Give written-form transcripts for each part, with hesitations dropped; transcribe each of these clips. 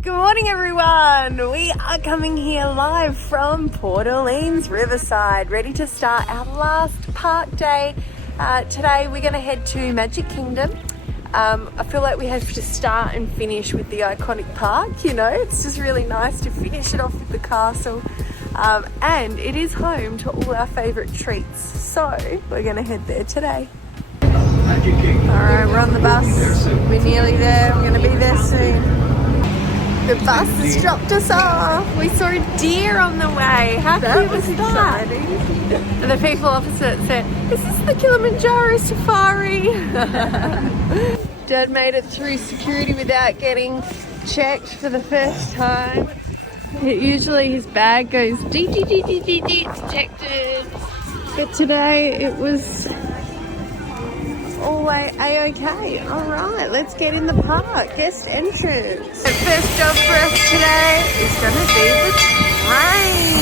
Good morning, everyone. We are coming here live from Port Orleans Riverside, ready to start our last park day. Today we're going to head to Magic Kingdom. I feel like we have to start and finish with the iconic park, you know, it's just really nice to finish it off with the castle. And it is home to all our favourite treats, so we're going to head there today. Alright, we're on the bus, we're nearly there, we're going to be there soon. The bus has dropped us off. We saw a deer on the way. How cute was that? And the people opposite said, "Is this the Kilimanjaro safari?" Dad made it through security without getting checked for the first time. Usually his bag goes detected, but today it was all way A-okay. Alright, let's get in the park. Guest entrance. The first job for us today is going to be the train.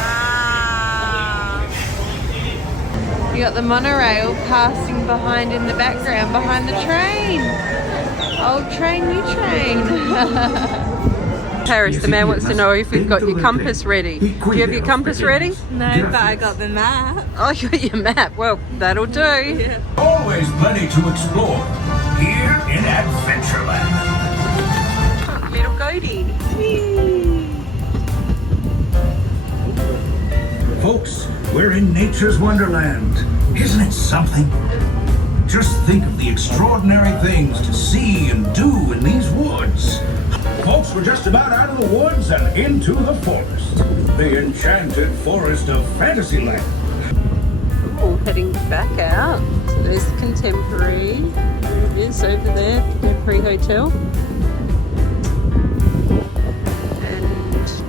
Wow. You got the monorail passing behind in the background, behind the train. Old train, new train. Paris, the man wants to know if you've got your compass ready. Do you have your compass ready? No, but I got the map. Oh, you got your map. Well, that'll do. Yeah. Always plenty to explore here in Adventureland. Little goatee. Folks, we're in nature's wonderland. Isn't it something? Just think of the extraordinary things to see and do in these woods. Folks, we're just about out of the woods and into the forest. The enchanted forest of Fantasyland. Oh, heading back out. So there's the Contemporary. There it is over there, Contemporary Hotel. And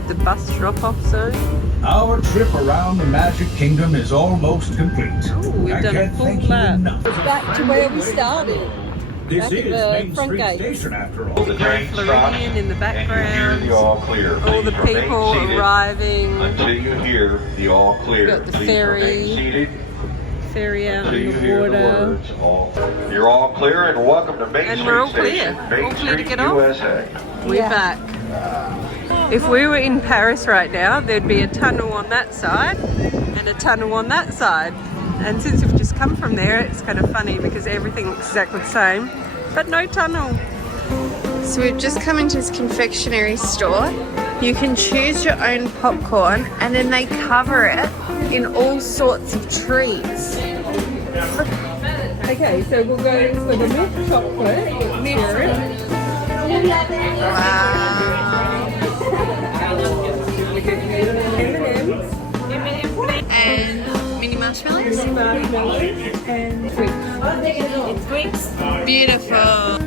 the bus drop-off zone. Our trip around the Magic Kingdom is almost complete. Oh, we've done a full lap. Back to where we started. This Back at is the Main front Street gate. Station after all. The train stops Floridian in the and you hear background. the all clear. All the Please remain people seated arriving. until you hear the all clear. Got the Please ferry. remain seated Ferry out until in you the hear the water. words all. You're all clear and welcome to Main And Street we're all Station. clear. Main All clear to Street, get off? USA. We're back. If we were in Paris right now, there'd be a tunnel on that side and a tunnel on that side. And since we've just come from there, it's kind of funny because everything looks exactly the same, but no tunnel. So we've just come into this confectionery store. You can choose your own popcorn and then they cover it in all sorts of treats. Okay, so we'll go for the milk chocolate. Mirror. Wow. M&M's. And mini marshmallows. Marshmallows. And Twix. Beautiful.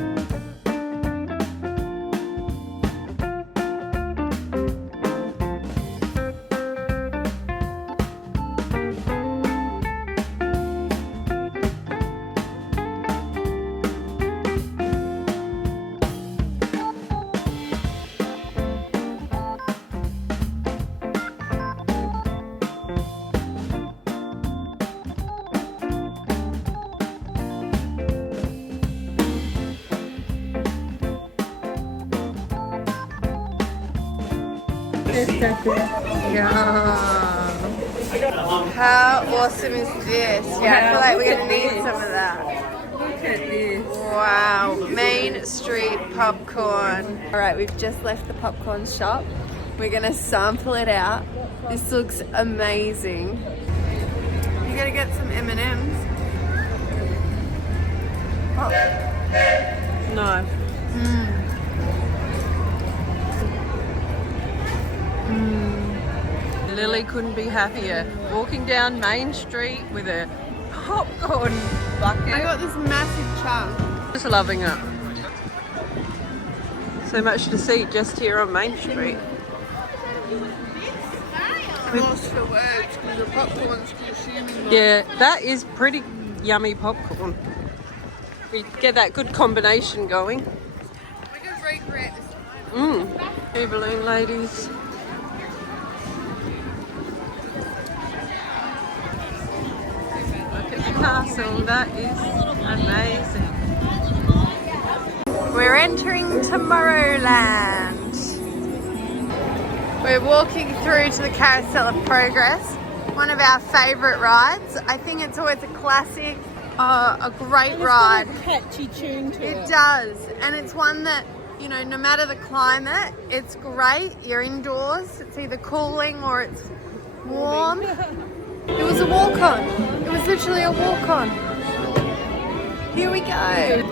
Yeah. How awesome is this? Yeah, I feel like we're gonna need some of that. Look at this. Wow, Main Street popcorn. All right, we've just left the popcorn shop. We're gonna sample it out. This looks amazing. You gotta get some M&Ms. Oh. No. Lily couldn't be happier. Walking down Main Street with a popcorn bucket. I got this massive chunk. Just loving it. So much to see just here on Main Street. I'm lost for words because the popcorn's consuming. Yeah, that is pretty yummy popcorn. We get that good combination going. We can recreate this. Two balloon ladies. Look at castle. That is amazing. We're entering Tomorrowland. We're walking through to the Carousel of Progress, one of our favourite rides. I think it's always a classic, a great ride. It's got a catchy tune to it. It does, and it's one that, you know, no matter the climate, it's great. You're indoors, it's either cooling or it's warm. It was a walk-on. It was literally a walk-on. Here we go.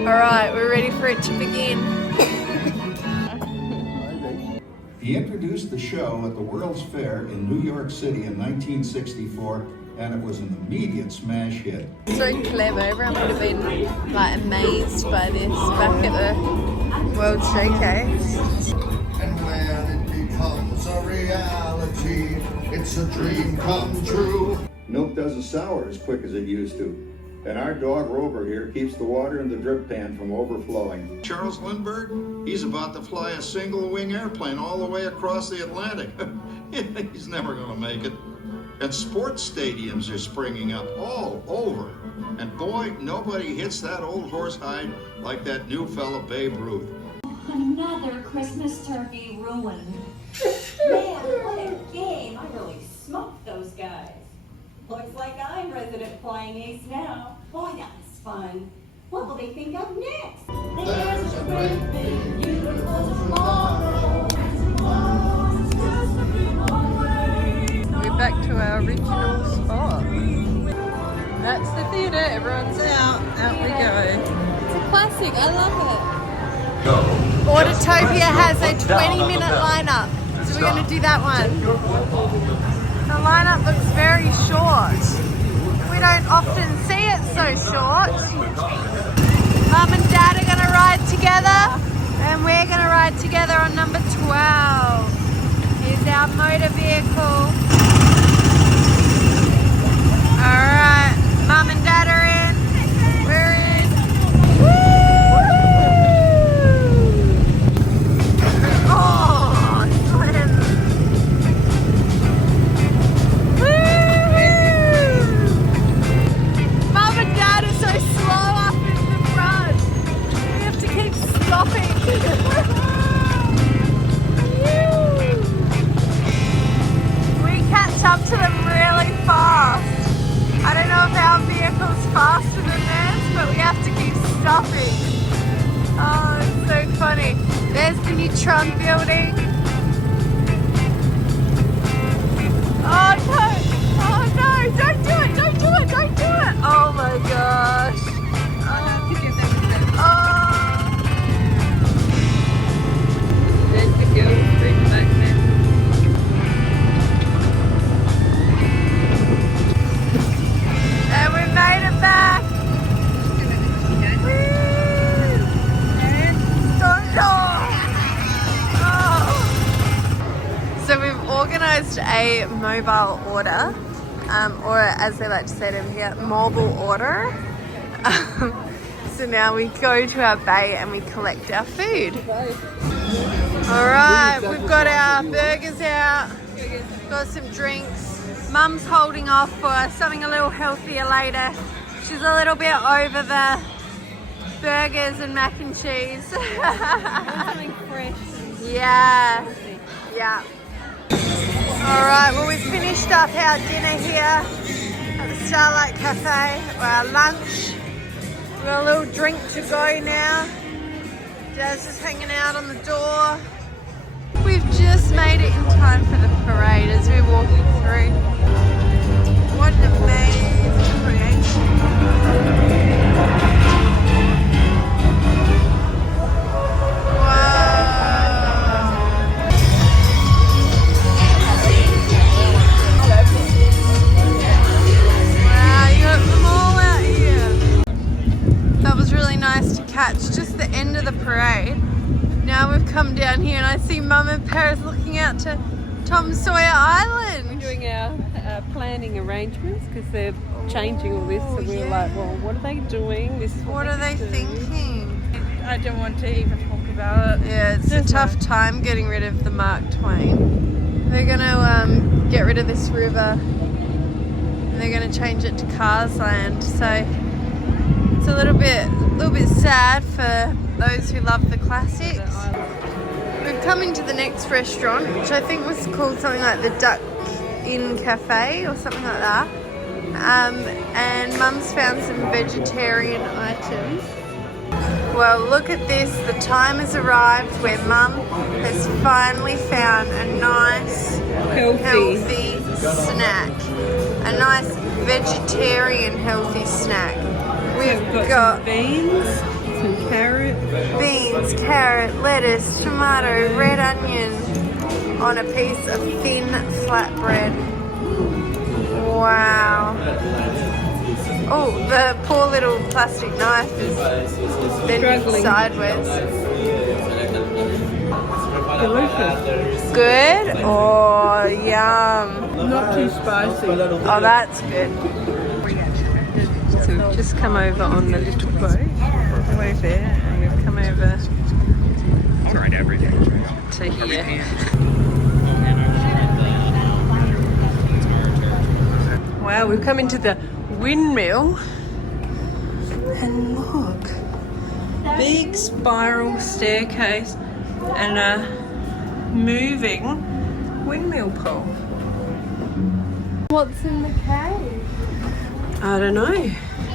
All right, we're ready for it to begin. He introduced the show at the World's Fair in New York City in 1964, and it was an immediate smash hit. So clever. Everyone would have been like amazed by this back at the World Showcase. And when it becomes a reality, it's a dream come true. Milk doesn't sour as quick as it used to. And our dog Rover here keeps the water in the drip pan from overflowing. Charles Lindbergh, he's about to fly a single-wing airplane all the way across the Atlantic. He's never going to make it. And sports stadiums are springing up all over. And boy, nobody hits that old horsehide like that new fella Babe Ruth. Another Christmas turkey ruined. Man, what a game. I really smoked those guys. Looks like I'm resident flying ace now. Boy, that was fun. What will they think of next? There's a great big beautiful tomorrow. We're back to our original spot. That's the theatre. Everyone's out. Out we go. It's a classic. I love it. Autotopia has a 20-minute lineup, so we're going to do that one. The lineup looks very short. We don't often see it so short. Mum and Dad are going to ride together, and we're going to ride together on number 12. Here's our motor vehicle. Alright, Mum and Dad are in. We're in. Woo! Oh, slim. Mum and Dad are so slow up in the front. We have to keep stopping. We catch up to them really fast. I don't know if our vehicle's faster than theirs, but we have to keep stopping. Oh, it's so funny. There's the new Tron building. Oh no! Oh no! Don't do it! Don't do it! Don't do it! Oh my gosh! Oh! There's the girls bring back there. And we made it back! Woo! Oh. So we've organised a mobile order, or as they like to say it over here, mobile order. So now we go to our bay and we collect our food. Alright, we've got our burgers out, got some drinks. Mum's holding off for something a little healthier later. She's a little bit over the burgers and mac and cheese. Something fresh. Yeah, yeah. Alright, well we've finished up our dinner here at the Starlight Cafe, or our lunch. We've got a little drink to go now. Dad's just hanging out on the door. We've just made it in time for the parade as we're walking through. What an amazing creation. Catch just the end of the parade. Now we've come down here and I see Mum and Paris looking out to Tom Sawyer Island. We're doing our planning arrangements because they're changing all this, so we're like, well, what are they doing? This is what are they thinking? I don't want to even talk about it. Yeah, it's a tough time getting rid of the Mark Twain. They're gonna get rid of this river. and they're going to change it to Cars Land. So it's a little bit sad for those who love the classics. We're coming to the next restaurant, which I think was called something like the Duck Inn Cafe or something like that. And Mum's found some vegetarian items. Well, look at this. The time has arrived where Mum has finally found a nice, healthy snack. A nice vegetarian healthy snack. We've got some beans, some beans, carrot, lettuce, tomato, red onion on a piece of thin flatbread. Wow. Oh, the poor little plastic knife is bending sideways. delicious. Good? Oh, yum. Not too spicy. Oh, that's good. So we've just come over on the little boat way there, and we've come over to here. Wow, we've come into the windmill, and look, big spiral staircase and a moving windmill pole. What's in the cave? I don't know.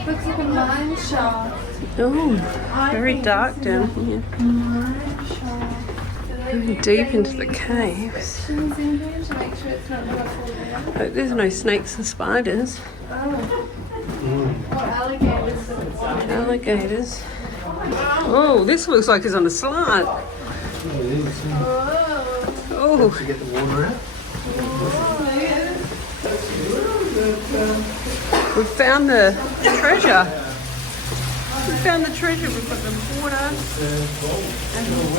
Looks like a mine shaft. Oh, very dark down here. Mine shaft. Going deep into the caves. To make sure it's not going to fall down. Oh, there's no snakes and spiders. Or alligators. Alligators. Oh, this looks like it's on a slide. Oh. To get the water out. We found the treasure. We found the treasure. We've got the water.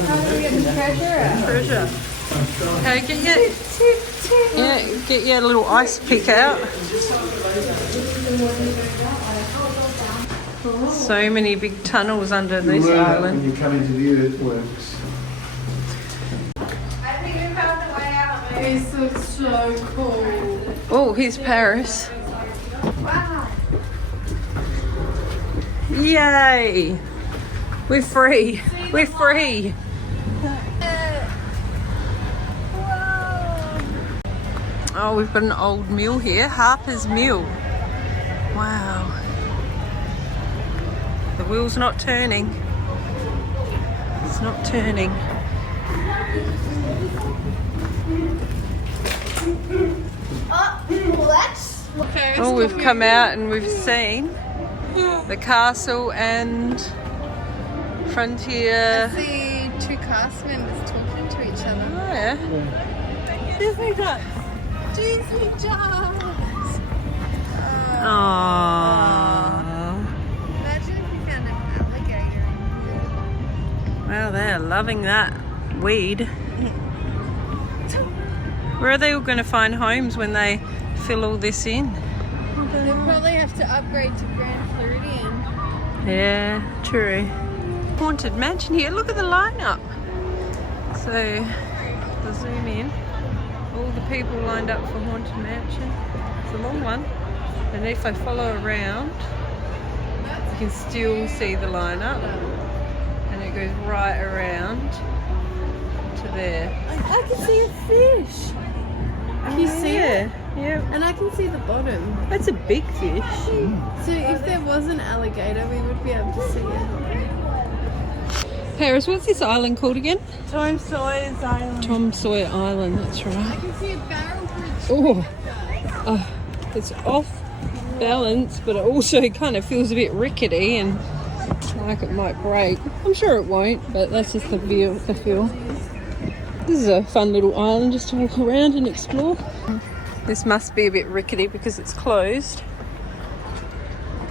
How do we get the treasure out? Treasure. Okay, get your little ice pick out. So many big tunnels under this island. When you come into the earthworks. I think we found the way out. This looks so cool. Oh, here's Paris. Wow. Yay! We're free. We're free. Oh, we've got an old mill here, Harper's Mill. Wow. The wheel's not turning. It's not turning. Oh, we've come out and we've seen the castle and Frontier. I see two cast members talking to each other. Oh, yeah. Disney ducks. Disney ducks. Aww. Imagine if you found an alligator. Well, they're loving that weed. Where are they all going to find homes when they fill all this in? They'll probably have to upgrade to Grand Floridian. Yeah, true. Haunted mansion here. Look at the lineup. So, the zoom in. All the people lined up for Haunted Mansion. It's a long one. And if I follow around, you can still see the lineup. And it goes right around to there. I can see a fish. Can you see it? Yeah. And I can see the bottom. That's a big fish. So if there was an alligator, we would be able to see it. Paris, what's this island called again? Tom Sawyer's Island. Tom Sawyer Island, that's I right. can see a barrel bridge. Oh, it's off balance, but it also kind of feels a bit rickety and like it might break. I'm sure it won't, but that's just the feel. This is a fun little island just to walk around and explore. This must be a bit rickety because it's closed.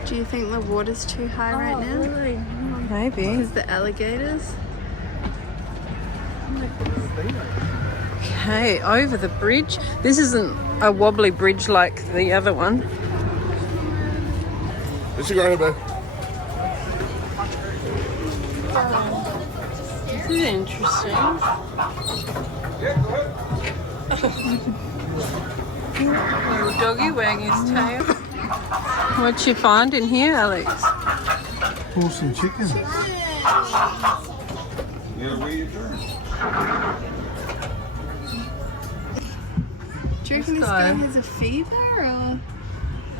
Do you think the water's too high right now? Really? Maybe. Because the alligators? Okay, over the bridge. This isn't a wobbly bridge like the other one. Let's go ahead, babe. This is interesting. Little doggy wagging his tail. What you find in here, Alex? Awesome chicken. Do you reckon this guy has a fever, or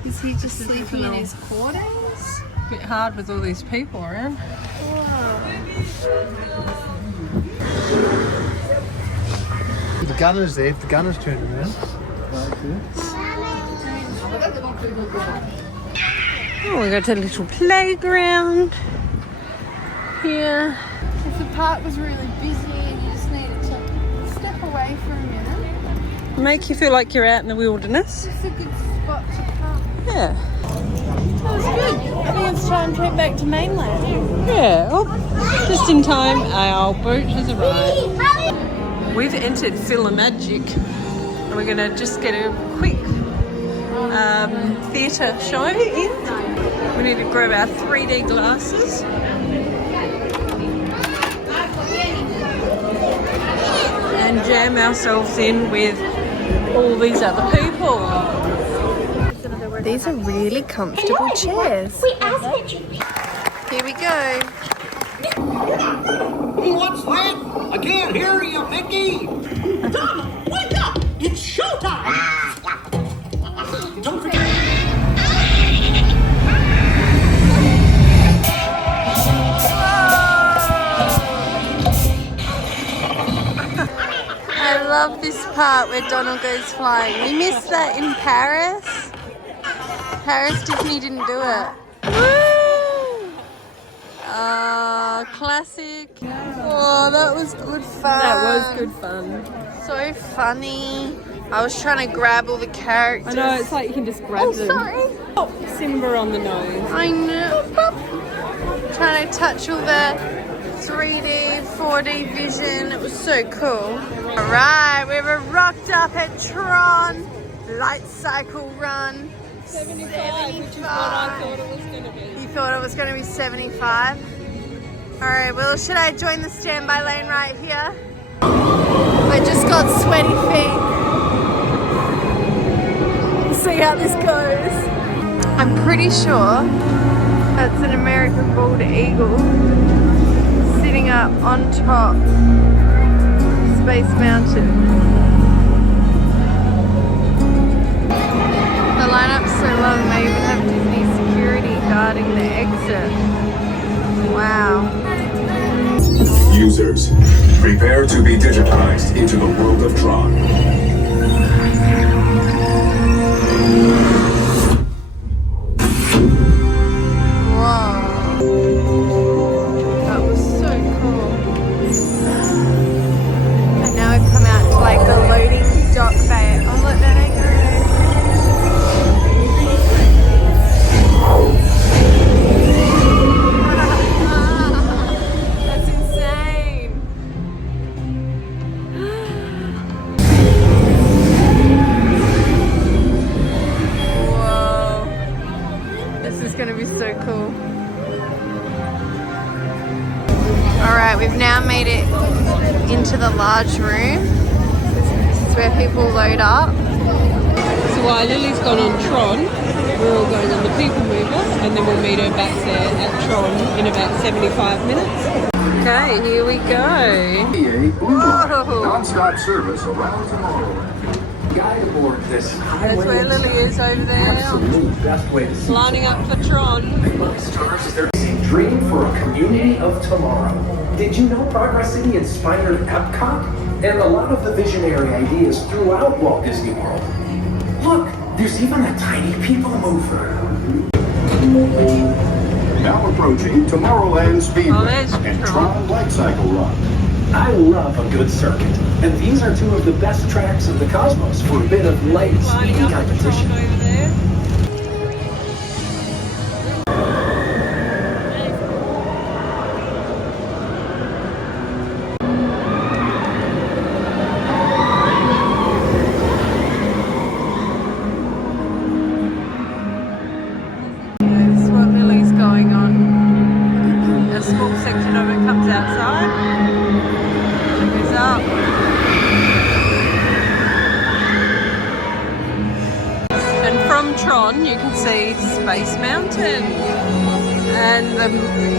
is he just sleeping in his quarters? A bit hard with all these people around. The gunner's there. If the gunner's turned around. Oh, we got a little playground here. If the park was really busy and you just needed to step away for a minute, Make you feel like you're out in the wilderness. it's a good spot to park. Yeah. That was good. I think it's time to head back to mainland. Yeah. Oh, just in time, our boat has arrived. We've entered Magic, and we're gonna just get a quick theatre show in. We need to grab our 3D glasses. And jam ourselves in with all these other people. These are really comfortable chairs. Here we go. What's that? I can't hear you, Mickey. Donald, wake up! It's showtime. Don't forget. I love this part where Donald goes flying. We missed that in Paris. Paris Disney didn't do it. Woo! Classic. Oh, that was good fun. That was good fun. So funny. I was trying to grab all the characters. I know, it's like you can just grab them. Sorry. Oh, Simba on the nose. I know. Trying to touch all the 3D, 4D vision. It was so cool. Alright, we've rocked up at Tron. Light cycle run. 75, which is what I thought it was going to be. You thought it was going to be 75? Alright, well, should I join the standby lane right here? I just got sweaty feet. See how this goes. I'm pretty sure that's an American bald eagle sitting up on top of Space Mountain. The lineup's so long, they even have Disney security guarding the exit. Wow. Users, prepare to be digitized into the world of Tron. Whoa. That was so cool. And now we've come out to like the loading dock bay. Oh look, there they go. That's insane. Whoa. This is going to be so cool. Alright, we've now made it into the large room. This is where people load up. So while Lily's gone on Tron, we're all going on the People Mover, and then we'll meet her back there at Tron in about 75 minutes. Okay, here we go. Whoa. Non-stop service around tomorrow. Guide aboard this That's where Lily is over there, best way to see lining up for Tron. Stars, there's a dream for a community of tomorrow. Did you know Progress City inspired Epcot? And a lot of the visionary ideas throughout Walt Disney World. Look, there's even a tiny people mover. Now approaching Tomorrowland Speedway Oh, there's and Tron. Tron Light Cycle Run. I love a good circuit, and these are two of the best tracks in the cosmos for a bit of light Lining speeding up for Tron competition. over there. This is what Lily's going on. A small section of it comes outside. It goes up. And from from Tron, you can see Space Mountain and the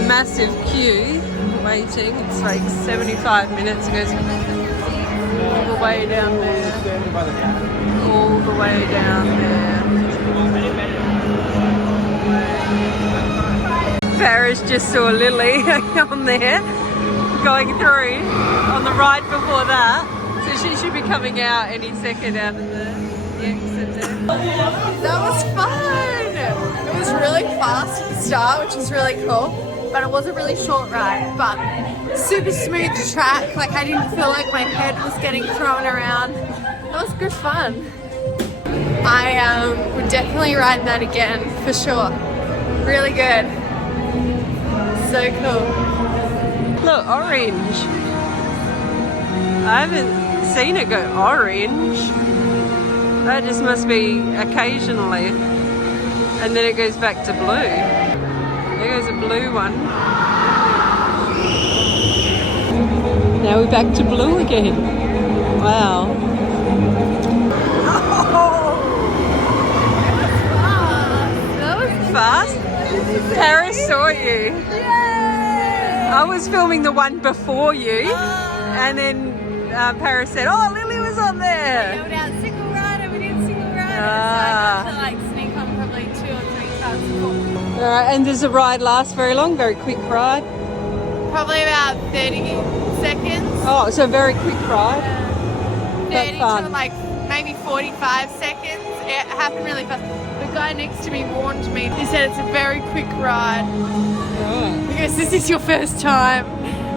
massive queue waiting. It's like 75 minutes. It goes all the way down there. All the way down there. Paris just saw Lily on there going through on the ride before that. So she should be coming out any second out of the exit there. That was fun. It was really fast at the start, which was really cool. But it was a really short ride, but super smooth track. Like I didn't feel like my head was getting thrown around. That was good fun. I would definitely ride that again for sure. Really good. So cool. Look, orange. I haven't seen it go orange. That just must be occasionally. And then it goes back to blue. There goes a blue one. Now we're back to blue again. Wow. Oh, That was fast. Paris saw you. I was filming the one before you, and then Paris said, "Oh, Lily was on there." We did single rider. So I got to like sneak on probably 2 or 3 cars before. All right, and does the ride last very long? Very quick ride? Probably about 30 seconds. Oh, it's a very quick ride. 30 to fun. like maybe 45 seconds. It happened really fast. The guy next to me warned me. He said it's a very quick ride. Right. Because this is your first time.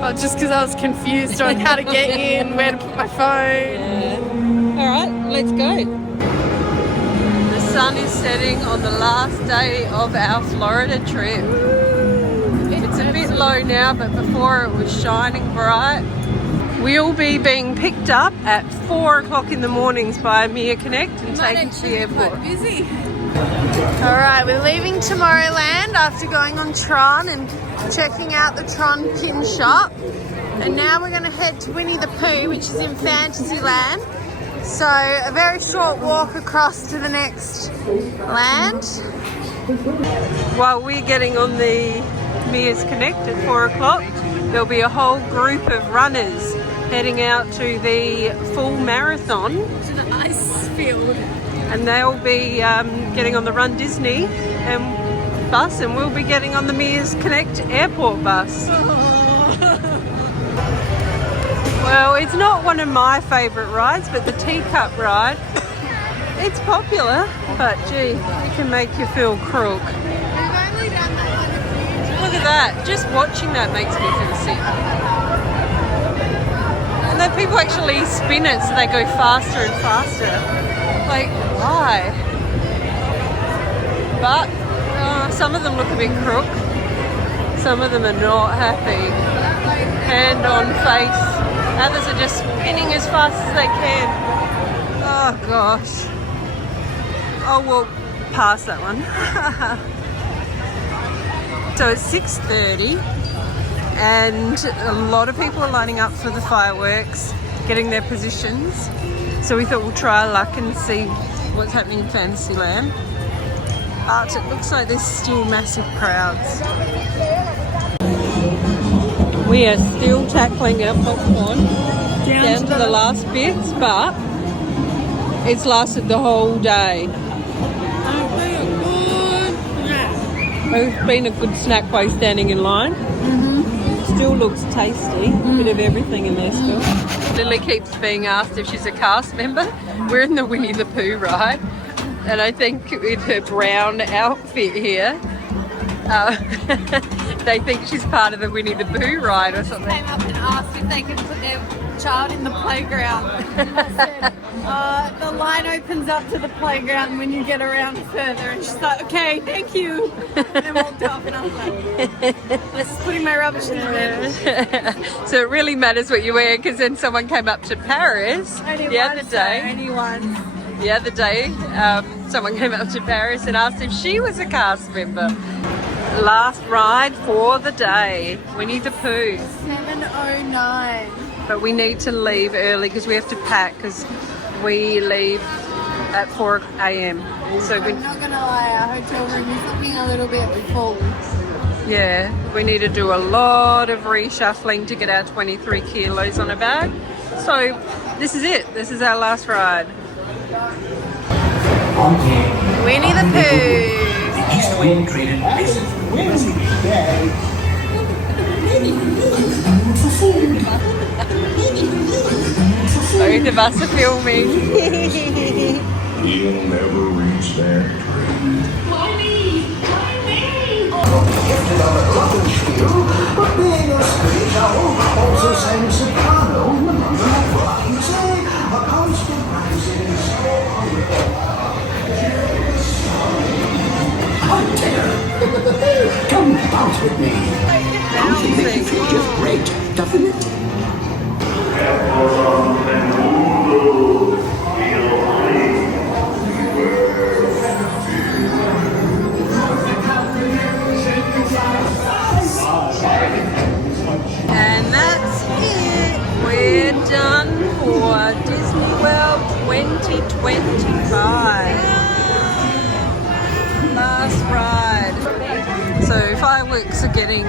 Well, just because I was confused on how to get in, where to put my phone. Yeah. All right, let's go. The sun is setting on the last day of our Florida trip. It's a bit low now, but before it was shining bright. We'll be being picked up at 4 o'clock in the mornings by Mia Connect and taken to the airport. Busy. All right, we're leaving Tomorrowland after going on Tron and checking out the Tron pin shop. And now we're going to head to Winnie the Pooh, which is in Fantasyland. So a very short walk across to the next land. While we're getting on the Mia's Connect at 4 o'clock, there'll be a whole group of runners heading out to the full marathon. To the ice field. And they'll be getting on the Run Disney bus, and we'll be getting on the Mia's Connect airport bus. Well, it's not one of my favourite rides, but the teacup ride, it's popular, but gee, it can make you feel crook. We've only done that one a few times. Look at that, just watching that makes me feel sick. And then people actually spin it so they go faster and faster. Like, why? But some of them look a bit crook. Some of them are not happy. Hand on face. Others are just spinning as fast as they can. Oh gosh. I'll walk past that one. So it's 6:30 and a lot of people are lining up for the fireworks, getting their positions. So we thought we'll try our luck and see what's happening in Fantasyland. But it looks like there's still massive crowds. We are still tackling our popcorn down to the last bits, but it's lasted the whole day. It's been a good snack while standing in line. Still looks tasty. Bit of everything in there still. Lily keeps being asked if she's a cast member. We're in the Winnie the Pooh ride, and I think with her brown outfit here, they think she's part of the Winnie the Pooh ride or something. Came up and asked if they could put their child in the playground. I said, the line opens up to the playground when you get around further. And she's like, okay, thank you. And then walked off and I was like, I was putting my rubbish in the bin. So it really matters what you wear, because then someone came up to Paris the other day. Someone came up to Paris and asked if she was a cast member. Last ride for the day, Winnie the Pooh. 7:09. But we need to leave early because we have to pack, because we leave at 4 a.m. So I'm not gonna lie, our hotel room is looking a little bit full. yeah, we need to do a lot of reshuffling to get our 23 kilos on a bag. So this is it. This is our last ride. Winnie the Pooh. The East Wind traded places. Both of us are filming. He'll never reach that dream. Gifted on a glockenspiel, but being a street owl also sang soprano among the flies. A constant rising storm. Oh dear! Come bounce with me. Bouncing makes you feel just great, doesn't it? And that's it. We're done for Disneyworld 2025. Last ride. So fireworks are getting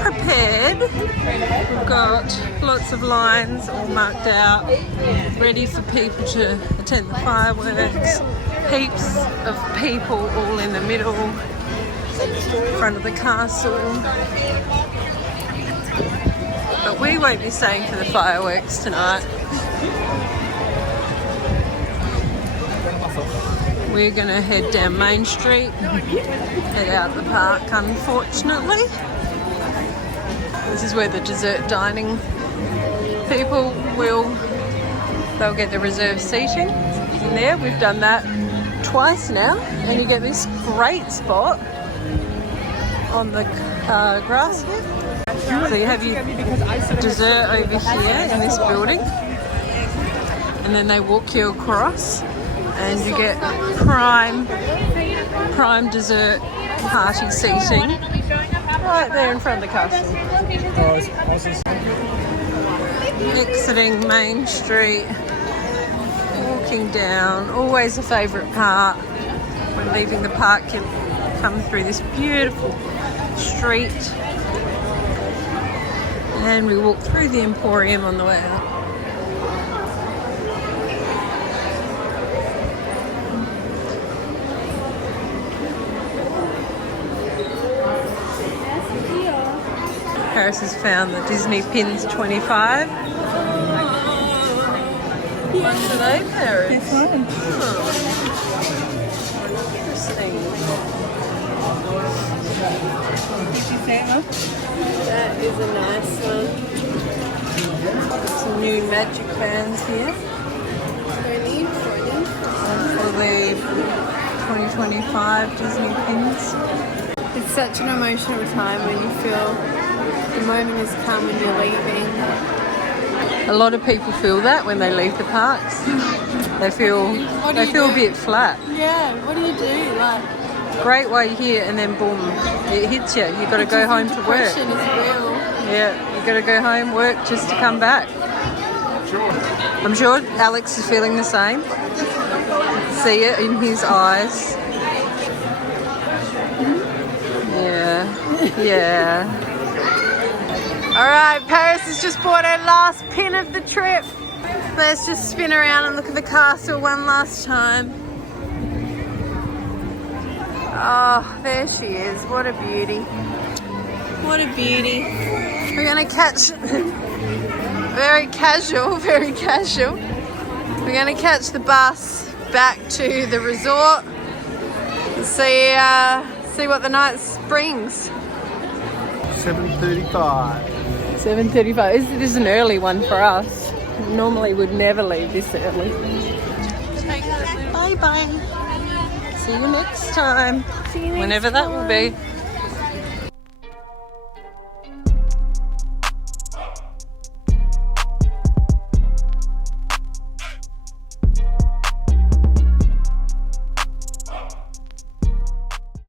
prepared. We've got lots of lines all marked out, ready for people to attend the fireworks. Heaps of people all in the middle, in front of the castle. But we won't be staying for the fireworks tonight. We're gonna head down Main Street, head out the park, unfortunately. This is where the dessert dining people they'll get the reserved seating in there. We've done that twice now, and you get this great spot on the grass here. So you have your dessert over here in this building, and then they walk you across and you get prime dessert party seating right there in front of the castle. Exiting Main Street, walking down, always a favourite part. When leaving the park you come through this beautiful street and we walk through the Emporium on the way out. Paris has found the Disney Pins 25. What are they, Paris? They're fun. Oh. Interesting. Did you say that? That is a nice one. Some new magic bands here. For the 2025 Disney Pins. It's such an emotional time when you feel the moment has come and you're leaving. A lot of people feel that when they leave the parks. They feel a bit flat. Yeah, what do you do? Like, Great while you're here and then boom, it hits you. You've got to go home to work. depression is real. Yeah, you've got to go home, work just to come back. I'm sure Alex is feeling the same. See it in his eyes. Yeah, yeah. All right, Paris has just bought her last pin of the trip. Let's just spin around and look at the castle one last time. Oh, there she is. What a beauty. What a beauty. We're gonna catch, very casual. We're gonna catch the bus back to the resort and see what the night brings. 7:35. 7:35. This is an early one for us. Normally we'd never leave this early. Bye bye. See you next time. Whenever that will be.